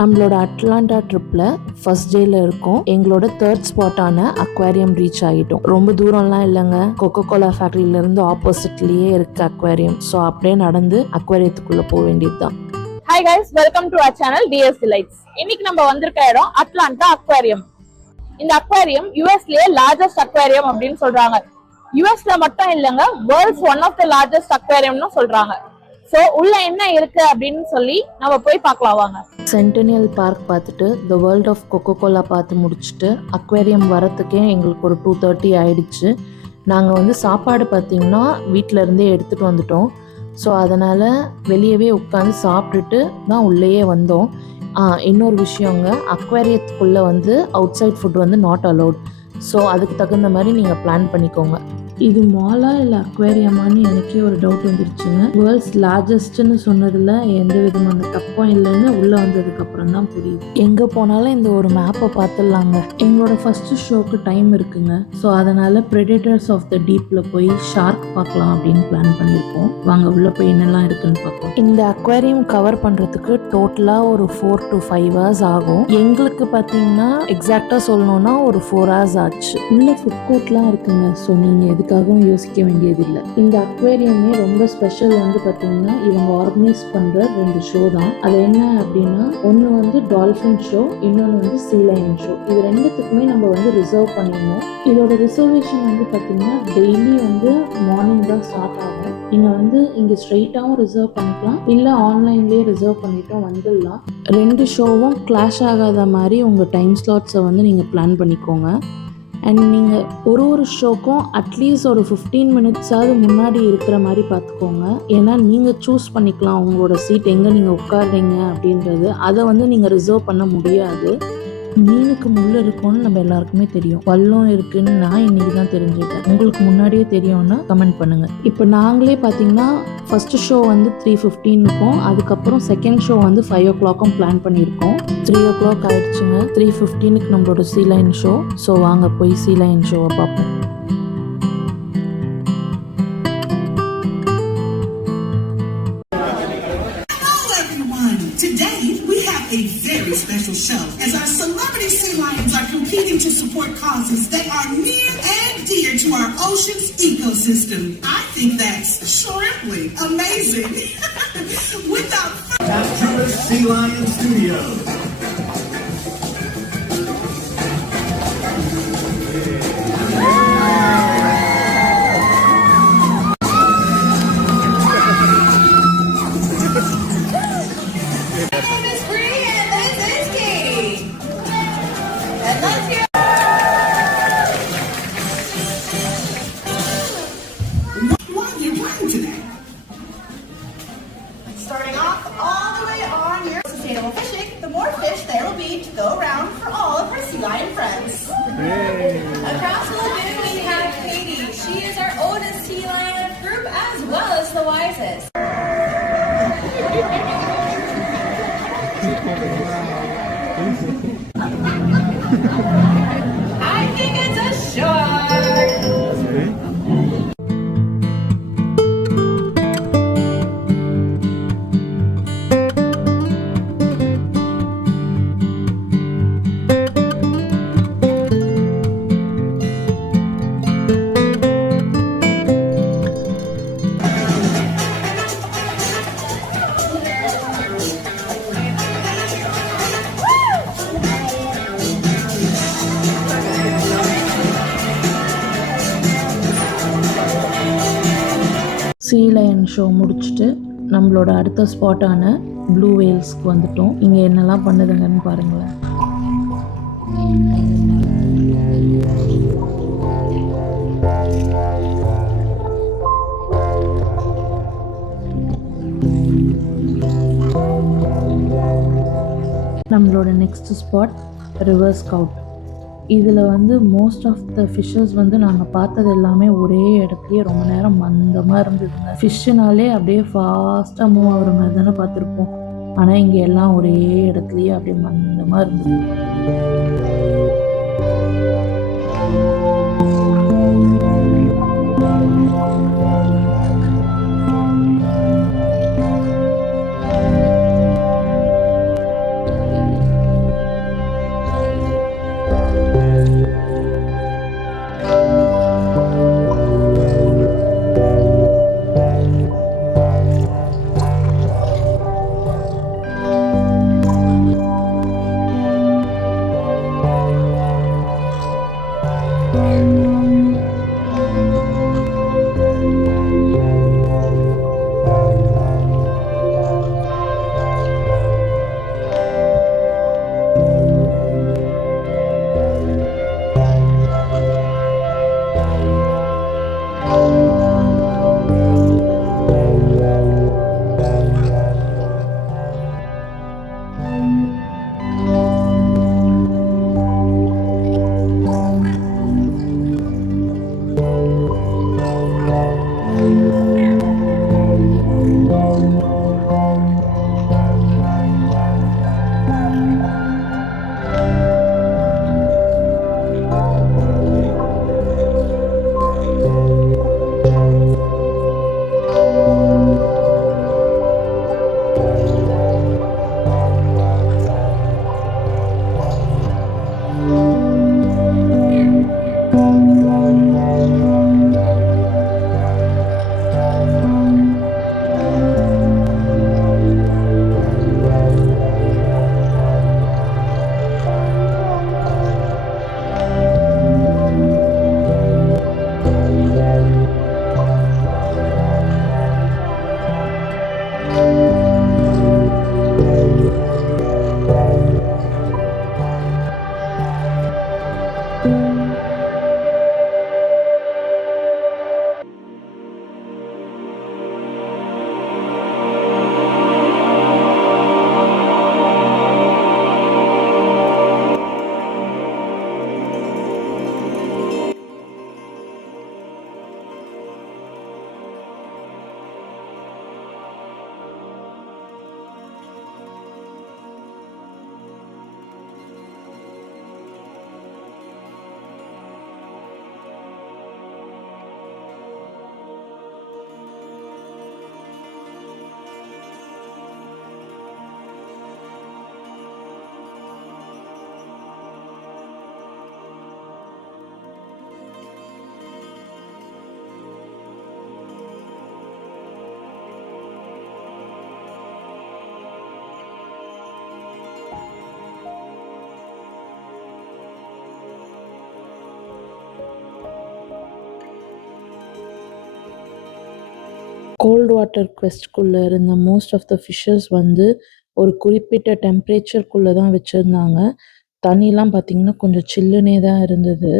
நம்மளோட அட்லாண்டா ட்ரிப்பில் ஃபர்ஸ்ட் டேல இருக்கோம். எங்களோட தேர்ட் ஸ்பாட்டான அக்வாரியம் ரீச் ஆகிட்டோம். ரொம்ப தூரம்லாம் இல்லைங்க, கொக்கோ கோலா ஃபேக்ட்ரியிலேருந்து ஆப்போசிட்லேயே இருக்கு அக்வாரியம். ஸோ அப்படியே நடந்து அக்வாரியத்துக்குள்ளே போக வேண்டியது தான். Hi guys, welcome to our channel DS delights. இன்னைக்கு நம்ம வந்திருக்க இடம் அட்லாண்டா அக்வாரியம். இந்த அக்வாரியம் யூஎஸ்லயே லார்ஜஸ்ட் அக்வாரியம் அப்படின்னு சொல்றாங்க. யூஎஸ்ல மட்டும் இல்லைங்க, world's one of the largest அக்வாரியம்னு சொல்றாங்க. ஸோ உள்ள என்ன இருக்கு அப்படின்னு சொல்லி நம்ம போய் பார்க்கலாம் வாங்க. சென்டெனியல் பார்க் பார்த்துட்டு the world of Coca Cola பார்த்து முடிச்சுட்டு அக்வேரியம் வரத்துக்கே எங்களுக்கு ஒரு 2:30 ஆயிடுச்சு. நாங்கள் சாப்பாடு பார்த்திங்கன்னா வீட்டில் இருந்தே எடுத்துகிட்டு வந்துட்டோம். ஸோ அதனால் வெளியவே உட்காந்து சாப்பிட்டுட்டு தான் உள்ளேயே வந்தோம். இன்னொரு விஷயங்க, அக்வேரியத்துக்குள்ளே outside food not allowed. So அதுக்கு தகுந்த மாதிரி நீங்கள் பிளான் பண்ணிக்கோங்க. இது மாலா இல்லை அக்வேரியமானு எனக்கே ஒரு டவுட் வந்துருச்சுங்க. வேர்ல்ட்ஸ் லார்ஜஸ்ட்னு சொன்னதில் எந்த விதமான தப்பும் இல்லைன்னு உள்ளே வந்ததுக்கப்புறம் தான் புரியுது. எங்கே போனாலும் இந்த ஒரு மேப்பை பார்த்துடலாங்க. எங்களோட ஃபர்ஸ்ட் ஷோக்கு டைம் இருக்குங்க. ஸோ அதனால் ப்ரெடேட்டர்ஸ் ஆஃப் த டீப்பில் போய் ஷார்க் பார்க்கலாம் அப்படின்னு பிளான் பண்ணியிருக்கோம். வாங்க உள்ளே போய் என்னெல்லாம் இருக்குன்னு பார்ப்போம். இந்த அக்வேரியம் கவர் பண்ணுறதுக்கு டோட்டலாக ஒரு 4 to 5 hours ஆகும். எங்களுக்கு பார்த்தீங்கன்னா எக்ஸாக்டாக சொல்லணும்னா ஒரு 4 hours ஆச்சு. உள்ள ஃபுட் கோர்ட்லாம் இருக்குங்க. ஸோ நீங்கள் எதுக்காகவும் யோசிக்க வேண்டியதில்லை. இந்த அக்வேரியமே ரொம்ப ஸ்பெஷல் பார்த்தீங்கன்னா இவங்க ஆர்கனைஸ் பண்ற 2 ஷோ தான். அது என்ன அப்படின்னா, ஒன்று டால்ஃபின் ஷோ, இன்னொன்று சீ லயன் ஷோ. இது ரெண்டுத்துக்குமே நம்ம ரிசர்வ் பண்ணிடணும். இதோட ரிசர்வேஷன் பார்த்தீங்கன்னா டெய்லி மார்னிங் தான் ஸ்டார்ட் ஆகும். நீங்கள் இங்கே ஸ்ட்ரெயிட்டாகவும் ரிசர்வ் பண்ணிக்கலாம், இல்லை ஆன்லைன்லேயே ரிசர்வ் பண்ணிட்டும் வந்துடலாம். 2 ஷோவும் கிளாஷ் ஆகாத மாதிரி உங்கள் டைம் ஸ்லாட்ஸை நீங்கள் பிளான் பண்ணிக்கோங்க. அண்ட் நீங்கள் ஒரு ஷோக்கும் அட்லீஸ்ட் ஒரு 15 minutes முன்னாடி இருக்கிற மாதிரி பார்த்துக்கோங்க. ஏன்னா நீங்கள் சூஸ் பண்ணிக்கலாம் உங்களோட சீட் எங்கே நீங்கள் உட்காடுறீங்க அப்படின்றது. அதை நீங்கள் ரிசர்வ் பண்ண முடியாது. மீனுக்கு முள் இருக்கும்னு நம்ம எல்லாருக்குமே தெரியும், பல்லும் இருக்குன்னு நான் இன்னைக்கு தான் தெரிஞ்சுக்கிட்டேன். உங்களுக்கு முன்னாடியே தெரியும்னா கமெண்ட் பண்ணுங்க. இப்போ நாங்களே பார்த்தீங்கன்னா ஃபர்ஸ்ட் ஷோ 3:15 இருக்கும். அதுக்கப்புறம் செகண்ட் ஷோ 5 o'clock பிளான் பண்ணியிருக்கோம். 3 o'clock ஆயிடுச்சுங்க. 3:15 நம்மளோட சீ லைன் ஷோ. ஸோ வாங்க போய் சீ லைன் ஷோவை பார்ப்போம். A very special show as our celebrity sea lions are competing to support causes that are near and dear to our ocean's ecosystem. I think that's shortly amazing. Without further Sea Lion Studios. Starting off all the way on your sustainable fishing, the more fish there will be to go around for all of our sea lion friends. Hey. Across the lagoon we have Katie. She is our oldest sea lion of group as well as the wisest. I think it's a shark. Sea lion show முடிச்சுட்டு நம்மளோட அடுத்த ஸ்பாட்டான blue வேல்ஸ்க்கு வந்துட்டோம். இங்கே என்னெல்லாம் பண்ணுதுங்கன்னு பாருங்களேன். நம்மளோட next spot river scout. இதில் most of the fishes நாங்கள் பார்த்தது எல்லாமே ஒரே இடத்துலையே ரொம்ப நேரம் மந்தமாக இருந்ததுங்க. ஃபிஷ்ஷுனாலே அப்படியே ஃபாஸ்ட்டாக மூவ் ஆகுற மாதிரி தானே பார்த்துருப்போம். ஆனால் இங்கே எல்லாம் ஒரே இடத்துலையே அப்படியே மந்தமாக இருந்தது. கோல்ட் வாட்டர் குவெஸ்ட்குள்ளே இருந்த மோஸ்ட் ஆஃப் த ஃபிஷ்ஷஸ் வந்து ஒரு குறிப்பிட்ட டெம்பரேச்சர்க்குள்ளே தான் வச்சுருந்தாங்க. தண்ணிலாம் பார்த்திங்கன்னா கொஞ்சம் சில்லுனே தான் இருந்தது.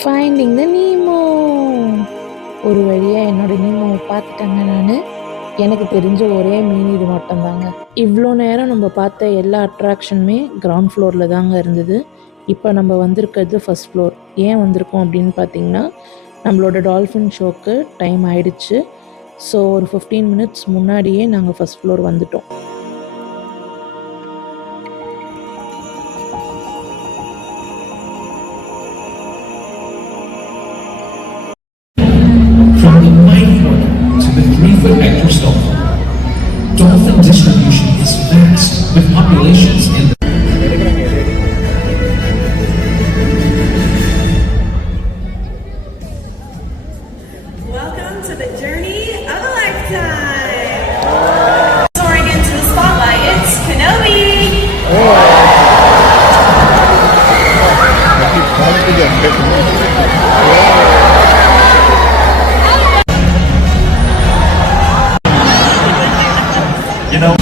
Finding the Nemo. ஒரு வழியாக என்னோடய நீமோவை பார்த்துட்டேங்க நான். எனக்கு தெரிஞ்ச ஒரே மீன் இது மட்டும்தாங்க. இவ்வளோ நேரம் நம்ம பார்த்த எல்லா அட்ராக்ஷனுமே கிரவுண்ட் ஃப்ளோரில் தாங்க இருந்தது. இப்போ நம்ம வந்திருக்கிறது ஃபஸ்ட் ஃப்ளோர். ஏன் வந்திருக்கோம் அப்படின்னு பார்த்திங்கன்னா, நம்மளோட டால்ஃபின் ஷோக்கு டைம் ஆயிடுச்சு. ஸோ ஒரு 15 மினிட்ஸ் முன்னாடியே நாங்கள் ஃபஸ்ட் ஃப்ளோர் வந்துட்டோம். From the mighty to the 3-foot actor's dolphin, dolphin distribution is vast, with populations in the Welcome to the journey of a lifetime. Soaring into the spotlight, it's Kenobi. you know.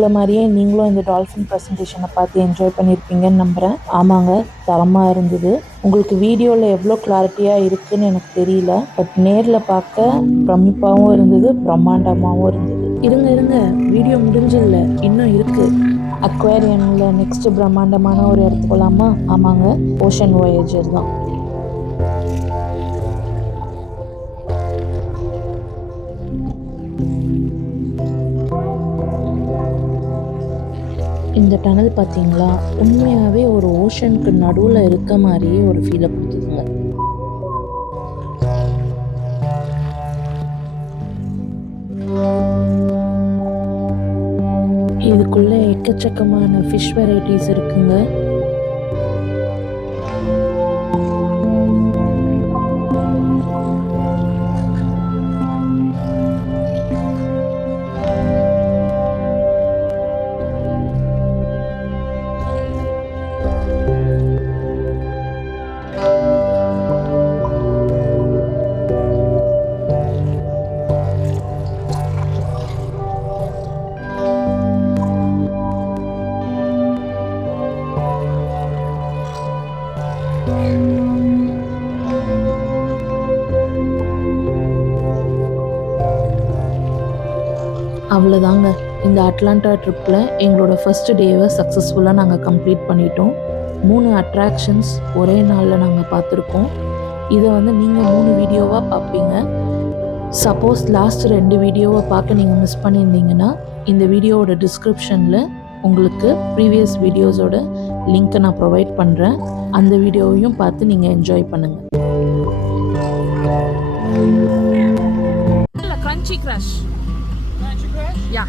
எங்களை மாதிரியே நீங்களும் இந்த dolphin ப்ரெசன்டேஷனை பார்த்து enjoy பண்ணியிருப்பீங்கன்னு நம்புகிறேன். ஆமாங்க, தரமாக இருந்தது. உங்களுக்கு வீடியோவில் எவ்வளோ கிளாரிட்டியாக இருக்குதுன்னு எனக்கு தெரியல, பட் நேரில் பார்க்க பிரமிப்பாகவும் இருந்தது, பிரம்மாண்டமாகவும் இருந்தது. இருங்க வீடியோ முடிஞ்சில்ல, இன்னும் இருக்குது. அக்வேரியமில் நெக்ஸ்ட்டு பிரம்மாண்டமான ஒரு இடத்துக்கு போகலாமா? ஆமாங்க, ஓஷன் வாயேஜர் தான். இந்த டனல் பார்த்தீங்களா, உண்மையாகவே ஒரு ஓஷனுக்கு நடுவில் இருக்க மாதிரியே ஒரு ஃபீலை கொடுத்துதுங்க. இதுக்குள்ளே எக்கச்சக்கமான ஃபிஷ் வெரைட்டிஸ் இருக்குங்க. அவ்வளோதாங்க, இந்த அட்லாண்டா ட்ரிப்பில் எங்களோட ஃபஸ்ட்டு டேவை சக்ஸஸ்ஃபுல்லாக நாங்கள் கம்ப்ளீட் பண்ணிட்டோம். 3 அட்ராக்ஷன்ஸ் ஒரே நாளில் நாங்கள் பார்த்துருக்கோம். இதை வந்து நீங்கள் 3 வீடியோவாக பார்ப்பீங்க. சப்போஸ் லாஸ்ட் 2 வீடியோவை பார்க்க நீங்கள் மிஸ் பண்ணியிருந்தீங்கன்னா இந்த வீடியோவோட டிஸ்கிரிப்ஷனில் உங்களுக்கு ப்ரீவியஸ் வீடியோஸோட லிங்க்கை நான் ப்ரொவைட் பண்ணுறேன். அந்த வீடியோவையும் பார்த்து நீங்கள் என்ஜாய் பண்ணுங்கள். Crunchy Crush. Yeah.